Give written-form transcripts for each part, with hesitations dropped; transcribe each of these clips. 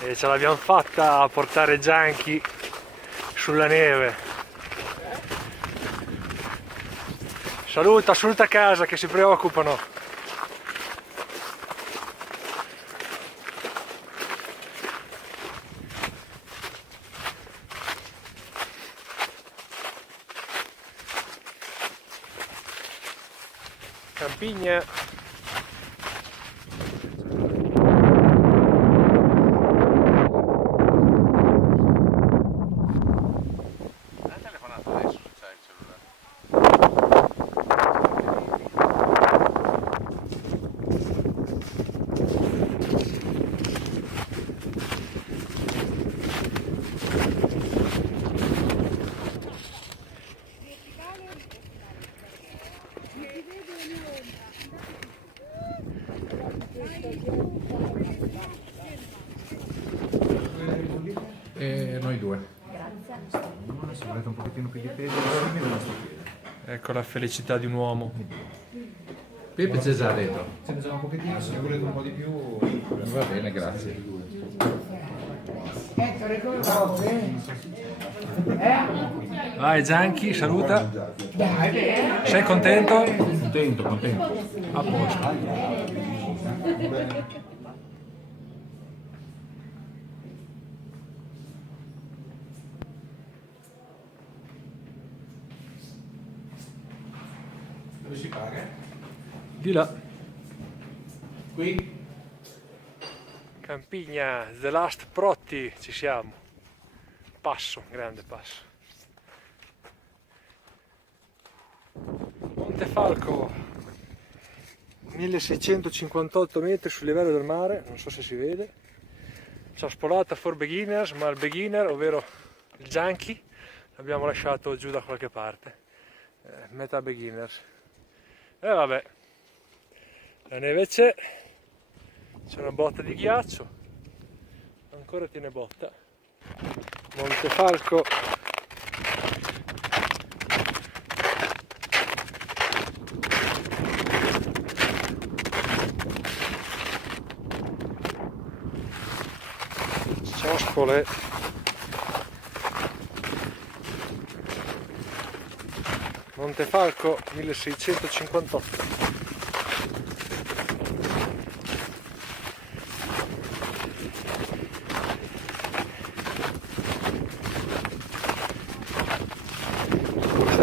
E ce l'abbiamo fatta a portare Gianchi sulla neve. Saluta a casa che si preoccupano. Campigna. Hai telefonato adesso se c'hai il cellulare? E noi due. Grazie. Se volete un pochettino più di peso, simile al nostro piede. Ecco la felicità di un uomo. Pepe c'è già dentro. Ce ne sono un pochettino, se ne volete un po' di più. Va bene, grazie. Vai Gianchi, saluta. Sei contento? Contento. A posto. Dove si paga? Di là. Qui? Campigna, the last Protti, ci siamo. Passo, grande passo. Montefalco, 1658 metri sul livello del mare, non so se si vede. Ciao spolata for beginners, ma il beginner, ovvero il Gianchi, l'abbiamo lasciato giù da qualche parte. Metà beginners. E vabbè, la neve c'è una botta di ghiaccio, ancora tiene botta. Montefalco Ciospole. Montefalco 1658.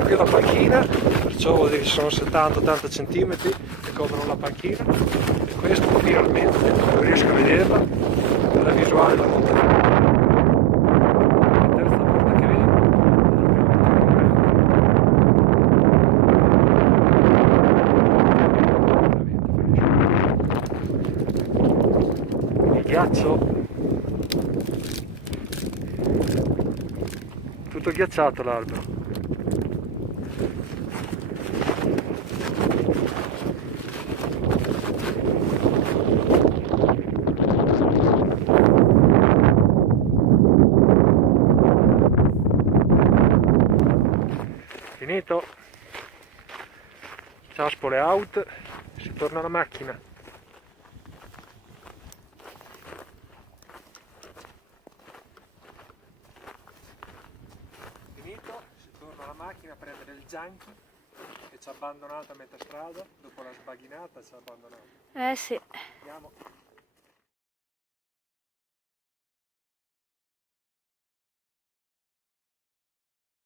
Qui la panchina, perciò vuol dire che ci sono 70-80 cm che coprono la panchina, e questo finalmente non riesco a vederla, è la visuale da montagna. La terza volta che vengo, il ghiaccio, tutto ghiacciato l'albero. Finito, ciaspole out, si torna alla macchina. Finito, si torna alla macchina a prendere il Gianchi che ci ha abbandonato a metà strada, dopo la sbaghinata ci ha abbandonato. Sì. Andiamo.